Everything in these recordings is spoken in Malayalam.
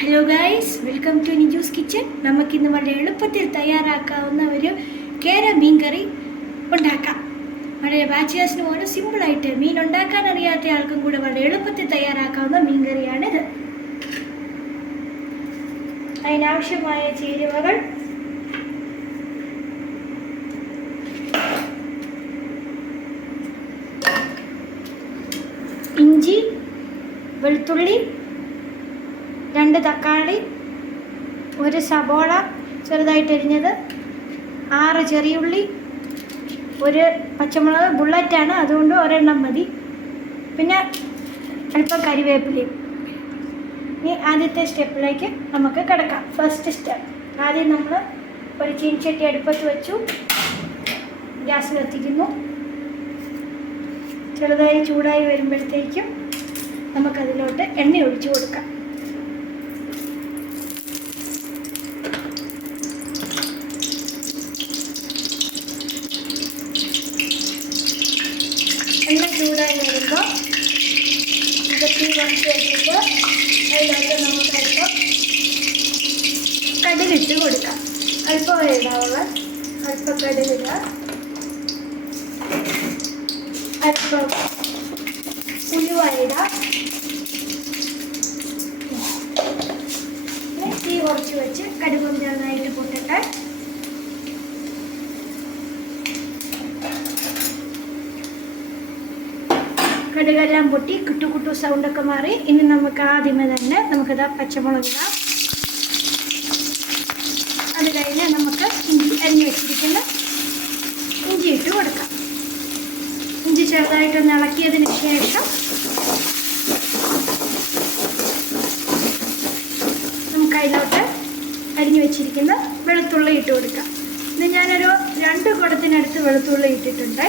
Hello guys, welcome to Niju's kitchen. നമുക്കിന്ന് വളരെ എളുപ്പത്തിൽ തയ്യാറാക്കാവുന്ന ഒരു കേര മീൻ കറി ഉണ്ടാക്കാം. വളരെ ബാച്ചിലേഴ്സിന് ഓരോ സിമ്പിളായിട്ട് മീൻ ഉണ്ടാക്കാൻ അറിയാത്ത ആൾക്കും കൂടെ വളരെ എളുപ്പത്തിൽ തയ്യാറാക്കാവുന്ന മീൻ കറിയാണിത്. അതിനാവശ്യമായ ചേരുവകൾ: ഇഞ്ചി, വെളുത്തുള്ളി, 2 തക്കാളി, 1 സബോള ചെറുതായിട്ട് അരിഞ്ഞത്, 6 ചെറിയുള്ളി, 1 പച്ചമുളക് ബുള്ളറ്റാണ്, അതുകൊണ്ട് ഒരെണ്ണം മതി, പിന്നെ അല്പം കരിവേപ്പിലയും. ഇനി ആദ്യത്തെ സ്റ്റെപ്പിലേക്ക് നമുക്ക് കിടക്കാം. ഫസ്റ്റ് സ്റ്റെപ്പ്: ആദ്യം നമ്മൾ ഒരു ചീനിച്ചട്ടി അടുപ്പത്ത് വെച്ചു, ഗ്യാസ് കത്തിക്കുന്നു. ചെറുതായി ചൂടായി വരുമ്പോഴത്തേക്കും നമുക്കതിലോട്ട് എണ്ണ ഒഴിച്ചു കൊടുക്കാം. എണ്ണ ചൂടായി വരുമ്പോൾ തീ കുറച്ച് വെച്ചിട്ട് അതിലോട്ട് നമുക്ക് അല്പം കടുകിട്ട് കൊടുക്കാം. അല്പം ഇടാവുക, അല്പം കടുകിടുക, അല്പം ഉലുവ ഇടാം. തീ കുറച്ച് വെച്ച് കടുകും ചെറുതായിട്ട് പൊട്ടിട്ട് കടുകെല്ലാം പൊട്ടി കുട്ടു സൗണ്ടൊക്കെ മാറി. ഇനി നമുക്ക് ആദ്യമേ തന്നെ നമുക്കിതാ പച്ചമുളക് ഇടാം. അത് കഴിഞ്ഞ് നമുക്ക് അരിഞ്ഞ് വെച്ചിരിക്കുന്ന ഇഞ്ചി ഇട്ട് കൊടുക്കാം. ഇഞ്ചി ചെറുതായിട്ടൊന്ന് ഇളക്കിയതിന് ശേഷം നമുക്ക് അതിലോട്ട് അരിഞ്ഞ് വെച്ചിരിക്കുന്ന വെളുത്തുള്ളി ഇട്ട് കൊടുക്കാം. ഇത് ഞാനൊരു 2 കുടത്തിനടുത്ത് വെളുത്തുള്ളി ഇട്ടിട്ടുണ്ട്.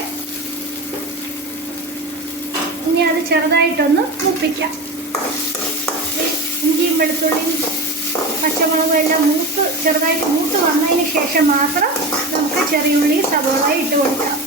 ഇനി അത് ചെറുതായിട്ടൊന്ന് മൂപ്പിക്കാം. ഇഞ്ചിയും വെളുത്തുള്ളിയും പച്ചമുളകും എല്ലാം ചെറുതായിട്ട് മൂത്ത് വന്നതിന് ശേഷം മാത്രം നമുക്ക് ചെറിയുള്ളി സവോള ഇട്ട് കൊടുക്കാം.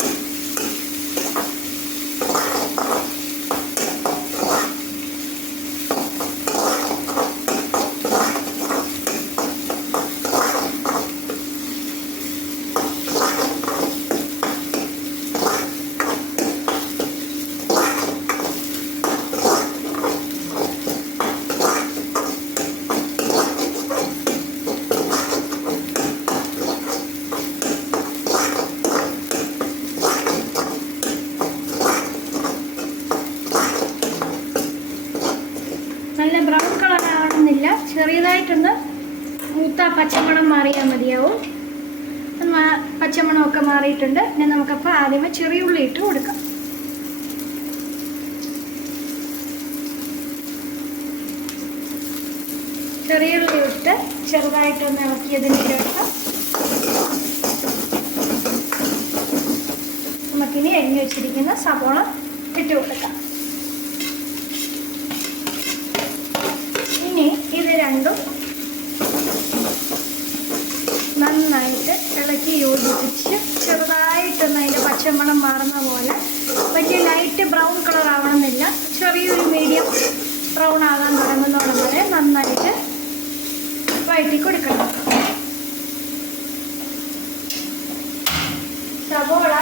നല്ല ബ്രൗൺ കളർ ആവണമെന്നില്ല, ചെറിയതായിട്ടൊന്ന് മൂത്ത പച്ചമണം മാറിയാൽ മതിയാവും. പച്ചമണമൊക്കെ മാറിയിട്ടുണ്ട്. ഇനി നമുക്കപ്പോൾ ആദ്യമേ ചെറിയുള്ളി ഇട്ട് കൊടുക്കാം. ചെറിയുള്ളി ഇട്ട് ചെറുതായിട്ടൊന്ന് ഇളക്കിയതിന് ശേഷം നമുക്കിനി അരിഞ്ഞു വെച്ചിരിക്കുന്ന സവോള ഇട്ട് കൊടുക്കാം. ഇനി ഇത് രണ്ടും നന്നായിട്ട് ഇളക്കി യോജിപ്പിച്ച് ചെറുതായിട്ടൊന്ന് അതിൻ്റെ പച്ചമണം മാറുന്ന പോലെ, വലിയ ലൈറ്റ് ബ്രൗൺ കളർ ആവണമെന്നില്ല, ചെറിയൊരു മീഡിയം ബ്രൗൺ ആകാൻ തുടങ്ങുന്നതോടെ വരെ നന്നായിട്ട് വഴറ്റി കൊടുക്കണം. സവോള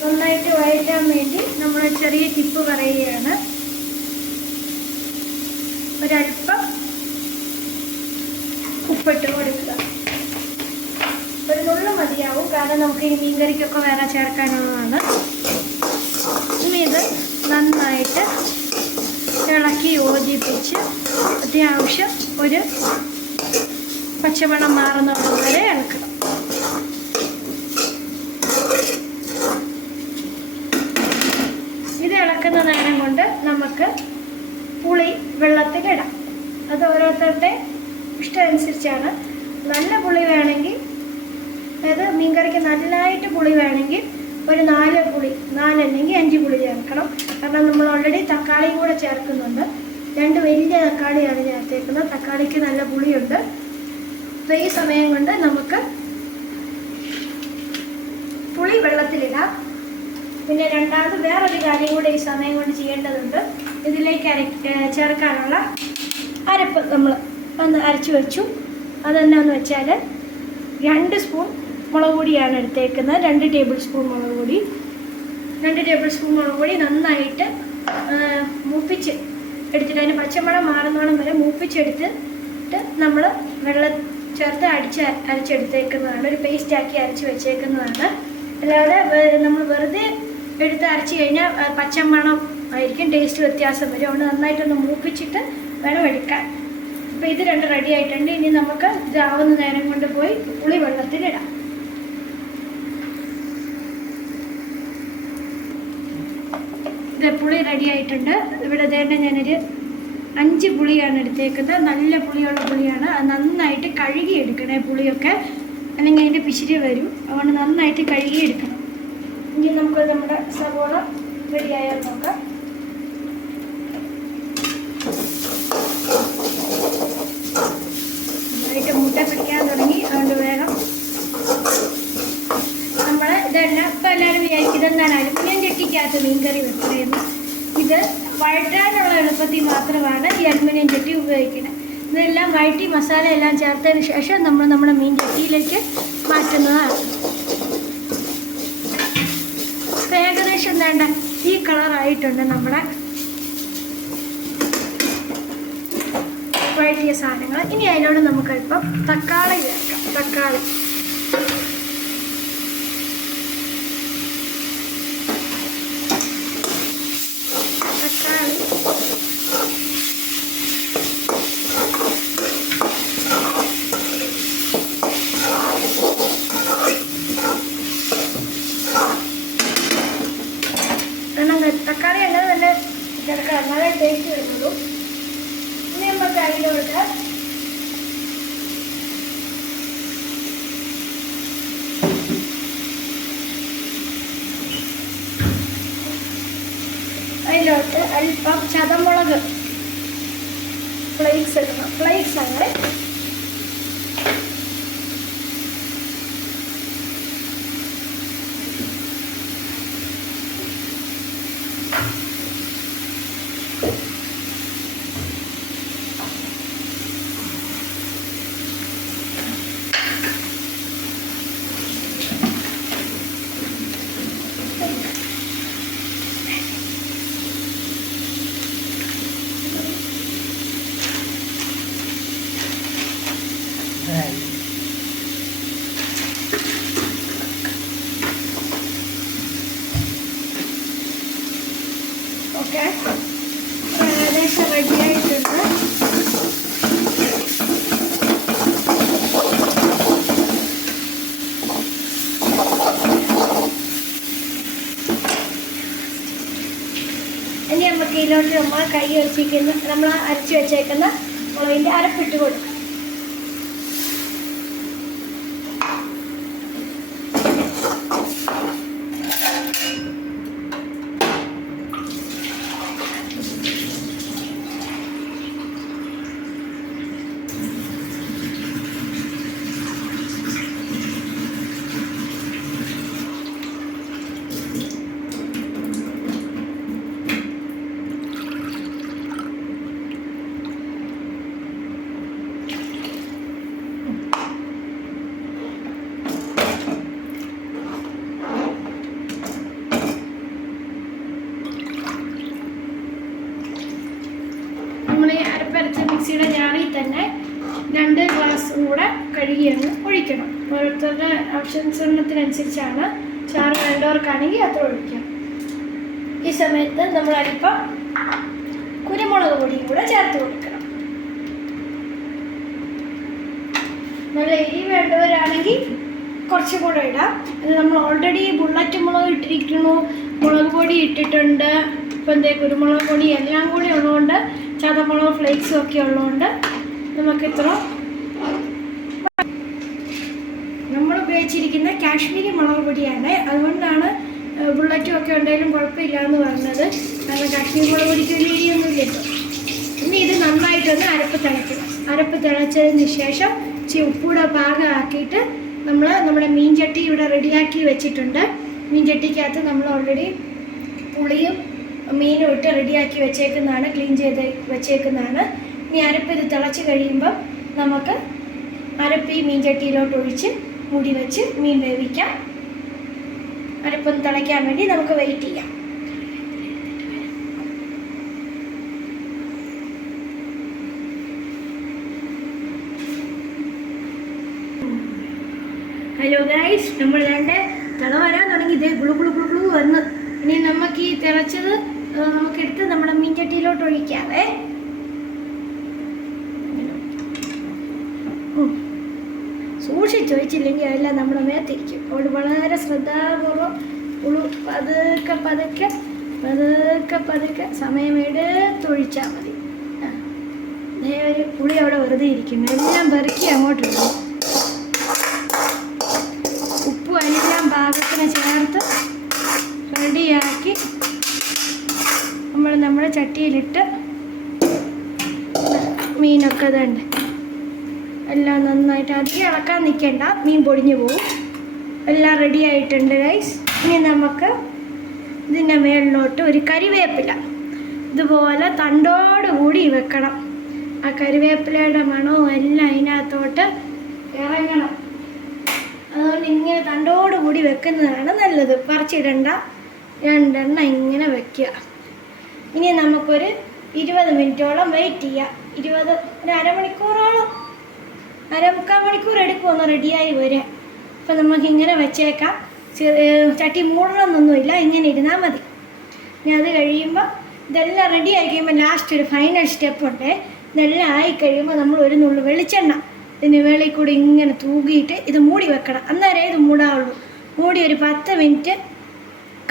നന്നായിട്ട് വഴറ്റാൻ വേണ്ടി നമ്മൾ ചെറിയ ടിപ്പ് പറയുകയാണ്. ഒരല്പം ഉപ്പിട്ട് കൊടുക്കുക. ഒരു നുള്ളു മതിയാവും, കാരണം നമുക്ക് ഈ മീൻകറിക്കൊക്കെ വേറെ ചേർക്കാനുള്ളതാണ്. ഇനി ഇത് നന്നായിട്ട് ഇളക്കി യോജിപ്പിച്ച് അത്യാവശ്യം ഒരു പച്ചമണം മാറുന്നത് വരെ ഇളക്കണം. ഇത് ഇളക്കുന്ന നേരം കൊണ്ട് നമുക്ക് പുളി വെള്ളത്തിലിടാം. അത് ഓരോരുത്തരുടെ ഇഷ്ടം അനുസരിച്ചാണ്. നല്ല പുളി വേണമെങ്കിൽ, അതായത് മീൻകറിക്ക് നല്ലതായിട്ട് പുളി വേണമെങ്കിൽ ഒരു 4 പുളി, 4 അല്ലെങ്കിൽ 5 പുളി ചേർക്കണം. കാരണം നമ്മൾ ഓൾറെഡി തക്കാളിയും കൂടെ ചേർക്കുന്നുണ്ട്. 2 വലിയ തക്കാളിയാണ് ചേർത്തേക്കുന്നത്. തക്കാളിക്ക് നല്ല പുളിയുണ്ട്. അപ്പോൾ ഈ സമയം കൊണ്ട് നമുക്ക് പുളി വെള്ളത്തിലിടാം. പിന്നെ രണ്ടാമത് വേറൊരു കാര്യം കൂടെ ഈ സമയം കൊണ്ട് ചെയ്യേണ്ടതുണ്ട്. ഇതിലേക്ക് ചേർക്കാനുള്ള അരപ്പ് നമ്മൾ ഒന്ന് അരച്ച് വെച്ചു. അതെന്നാന്ന് വെച്ചാൽ 2 സ്പൂൺ മുളക് പൊടിയാണ് എടുത്തേക്കുന്നത്. 2 ടേബിൾ സ്പൂൺ മുളക് പൊടി. 2 ടേബിൾ സ്പൂൺ മുളക് പൊടി നന്നായിട്ട് മൂപ്പിച്ച് എടുത്തിട്ട് അതിന് പച്ചമണം മാറുന്നോളം വരെ മൂപ്പിച്ചെടുത്തിട്ട് നമ്മൾ വെള്ളം ചേർത്ത് അരച്ചെടുത്തേക്കുന്നതാണ്. ഒരു പേസ്റ്റാക്കി അരച്ച് വെച്ചേക്കുന്നതാണ്. അല്ലാതെ നമ്മൾ വെറുതെ എടുത്ത് അരച്ച് കഴിഞ്ഞാൽ പച്ചമണം ആയിരിക്കും, ടേസ്റ്റ് വ്യത്യാസം വരും. അതുകൊണ്ട് നന്നായിട്ടൊന്ന് മൂപ്പിച്ചിട്ട് വേണം എടുക്കാൻ. അപ്പോൾ ഇത് 2 റെഡി ആയിട്ടുണ്ട്. ഇനി നമുക്ക് ഇതാവുന്ന നേരം കൊണ്ട് പോയി പുളി വെള്ളത്തിലിടാം. ഇത് പുളി റെഡി ആയിട്ടുണ്ട്. ഇവിടെ ദേണ്ട ഞാനൊരു 5 പുളിയാണ് എടുത്തേക്കുന്നത്. നല്ല പുളിയുള്ള പുളിയാണ്. അത് നന്നായിട്ട് കഴുകിയെടുക്കണേ പുളിയൊക്കെ, അല്ലെങ്കിൽ അതിൻ്റെ പിശിരി വരും. അതുകൊണ്ട് നന്നായിട്ട് കഴുകിയെടുക്കണം. ഇനി നമുക്ക് നമ്മുടെ സവോള റെഡിയായാൽ നോക്കാം. നന്നായിട്ട് മുട്ട പിടിക്കാൻ തുടങ്ങി. അതുകൊണ്ട് വേഗം നമ്മൾ ഇതെല്ലാം ഇപ്പം എല്ലാവരും വിചാരിക്കും ഇതെന്താണ് അലുമിനിയം ചട്ടിക്കകത്ത് മീൻകറി വെക്കണമെന്ന്. ഇത് വഴറ്റാനുള്ള എളുപ്പത്തിൽ മാത്രമാണ് ഈ അലുമിനിയം ചട്ടി ഉപയോഗിക്കുന്നത്. ഇതെല്ലാം വഴറ്റി മസാല എല്ലാം ചേർത്തതിന് ശേഷം നമ്മൾ നമ്മുടെ മീൻ ചട്ടിയിലേക്ക് മാറ്റുന്നതാണ്. ഏകദേശം വേണ്ട ഈ കളറായിട്ടുണ്ട് നമ്മുടെ വഴറ്റിയ സാധനങ്ങൾ. ഇനി അതിനോട് നമുക്ക് അല്പം തക്കാളി ചേർക്കാം. തക്കാളി തക്കാളി അങ്ങനെ തന്നെ ചേർക്കാം, എന്നാലേ ടേസ്റ്റ് വരുന്നുള്ളൂ. ഇനി നമുക്ക് അതിലോട്ട് അല്പം ചതമുളക് ഫ്ലേക്സ് ഇടണം. ഫ്ലേക്സ് അങ്ങനെ ഓക്കെ ഏകദേശം റെഡിയായിട്ടുണ്ട്. ഇനി നമുക്ക് ഇതിലോട്ട് നമ്മൾ നമ്മൾ അരച്ച് വെച്ചേക്കുന്ന മുളകിൻ്റെ അരപ്പിട്ട് കൊടുക്കും. നമ്മൾ ഈ അരപ്പരച്ച മിക്സിയുടെ ജാറിൽ തന്നെ 2 ഗ്ലാസ് കൂടെ കഴുകിയൊന്ന് ഒഴിക്കണം. ഓരോരുത്തരുടെ ആവശ്യാനുസരണത്തിനനുസരിച്ചാണ്. ചാറ് വേണ്ടവർക്കാണെങ്കിൽ അത്ര ഒഴിക്കാം. ഈ സമയത്ത് നമ്മൾ അല്പം കുരുമുളക് പൊടിയും കൂടെ ചേർത്ത് കൊടുക്കണം. നല്ല എരി വേണ്ടവരാണെങ്കിൽ കുറച്ചും കൂടെ ഇടാം. ഇത് നമ്മൾ ഓൾറെഡി ബുള്ളറ്റ് മുളക് ഇട്ടിരിക്കുന്നു, മുളക് പൊടി ഇട്ടിട്ടുണ്ട്, ഇപ്പം കുരുമുളക് പൊടി എല്ലാം കൂടി ഉള്ളതുകൊണ്ട്, ചതമുളക് ഫ്ലേക്സും ഒക്കെ ഉള്ളതുകൊണ്ട് നമുക്കിത്ര. നമ്മൾ ഉപയോഗിച്ചിരിക്കുന്ന കാശ്മീരി മുളക് പൊടിയാണ്. അതുകൊണ്ടാണ് ബുള്ളറ്റും ഒക്കെ ഉണ്ടെങ്കിലും കുഴപ്പമില്ല എന്ന് പറഞ്ഞത്. കാരണം കാശ്മീരി മുളക് പൊടിക്ക് വലിയ എരിയൊന്നുമില്ലല്ലോ. ഇനി ഇത് നന്നായിട്ടൊന്ന് അരപ്പ് തിളയ്ക്കണം. അരപ്പ് തിളച്ചതിന് ശേഷം ഉപ്പൂടെ പാകമാക്കിയിട്ട് നമ്മുടെ മീൻ ചട്ടി ഇവിടെ റെഡിയാക്കി വെച്ചിട്ടുണ്ട്. മീൻ ചട്ടിക്കകത്ത് നമ്മൾ ഓൾറെഡി പുളിയും മീനും ഇട്ട് റെഡിയാക്കി വെച്ചേക്കുന്നതാണ്, ക്ലീൻ ചെയ്ത് വെച്ചേക്കുന്നതാണ്. ഇനി അരപ്പ് ഇത് തിളച്ച് കഴിയുമ്പം നമുക്ക് അരപ്പ് ഈ മീൻ ചട്ടിയിലോട്ട് ഒഴിച്ച് മൂടി വെച്ച് മീൻ വേവിക്കാം. അരപ്പൊന്ന് തിളയ്ക്കാൻ വേണ്ടി നമുക്ക് വെയിറ്റ് ചെയ്യാം. ഹലോ ഗൈസ്, നമ്മൾ തിള വരാൻ തുടങ്ങി. ഇതേ ഗുളു ഗുളു ഗുളു ഗുളു വന്ന്. ഇനി നമുക്ക് ഈ തിളച്ചത് നമുക്കെടുത്ത് നമ്മുടെ മീൻ ചട്ടിയിലോട്ട് ഒഴിക്കാവേ. സൂക്ഷിച്ച് ഒഴിച്ചില്ലെങ്കിൽ അതെല്ലാം നമ്മുടെ മേത്തിരിക്കും. അതുകൊണ്ട് വളരെ ശ്രദ്ധാപൂർവം പതുക്കെ പതുക്കെ പതുക്കെ പതുക്കെ സമയമെടുത്തൊഴിച്ചാൽ മതി. ഒരു പുളി അവിടെ വെറുതെ ഇരിക്കുന്നു. എല്ലാം പെറുക്കി അങ്ങോട്ട് ഇടും. ഉപ്പും എല്ലാം പാകത്തിന് ചേർത്ത് റെഡിയാക്കി നമ്മുടെ ചട്ടിയിലിട്ട് മീനൊക്കെ ഇതുണ്ട്. എല്ലാം നന്നായിട്ട് അധികം ഇളക്കാൻ നിൽക്കേണ്ട, മീൻ പൊടിഞ്ഞു പോവും. എല്ലാം റെഡി ആയിട്ടുണ്ട് ഗൈസ്. ഇനി നമുക്ക് ഇതിൻ്റെ മേളിലോട്ട് ഒരു കരിവേപ്പില ഇതുപോലെ തണ്ടോടുകൂടി വെക്കണം. ആ കരിവേപ്പിലയുടെ മണവും എല്ലാം അതിനകത്തോട്ട് ഇറങ്ങണം. അതുകൊണ്ട് ഇങ്ങനെ തണ്ടോടുകൂടി വെക്കുന്നതാണ് നല്ലത്. പറിച്ചിടണ്ട, 2 എണ്ണം ഇങ്ങനെ വെക്കുക. ഇനി നമുക്കൊരു 20 മിനിറ്റോളം വെയിറ്റ് ചെയ്യാം. ഒരു അരമണിക്കൂറോളം, 3/4 മണിക്കൂർ എടുക്കും ഒന്ന് റെഡിയായി വരാൻ. അപ്പം നമുക്കിങ്ങനെ വെച്ചേക്കാം. ചട്ടി മൂടണമെന്നൊന്നുമില്ല, ഇങ്ങനെ ഇരുന്നാൽ മതി. ഇനി അത് കഴിയുമ്പോൾ ഇതെല്ലാം റെഡി ആയി കഴിയുമ്പോൾ ലാസ്റ്റ് ഒരു ഫൈനൽ സ്റ്റെപ്പുണ്ട്. ഇതെല്ലാം ആയിക്കഴിയുമ്പോൾ നമ്മൾ ഒരു നുള്ളു വെളിച്ചെണ്ണ ഇതിന് വേളയിൽ കൂടി ഇങ്ങനെ തൂകിയിട്ട് ഇത് മൂടി വെക്കണം. അന്നേരമേ ഇത് മൂടാവുള്ളൂ. മൂടി ഒരു 10 മിനിറ്റ്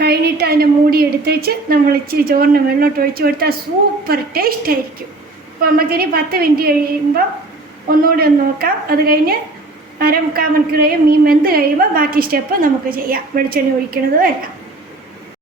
കഴിഞ്ഞിട്ട് അതിൻ്റെ മൂടി എടുത്തേച്ച് നമ്മൾ ഇച്ചിരി ചോറിന് വെള്ളോട്ട് ഒഴിച്ച് കൊടുത്താൽ സൂപ്പർ ടേസ്റ്റ് ആയിരിക്കും. അപ്പോൾ നമുക്കിനി 10 മിനിറ്റ് കഴിയുമ്പോൾ ഒന്നുകൂടി ഒന്ന് നോക്കാം. അത് കഴിഞ്ഞ് 3/4 മണിക്കൂർ കഴിയും. മീൻ വെന്ത് കഴിയുമ്പോൾ ബാക്കി സ്റ്റെപ്പ് നമുക്ക് ചെയ്യാം. വെളിച്ചെണ്ണ ഒഴിക്കണതും എല്ലാം.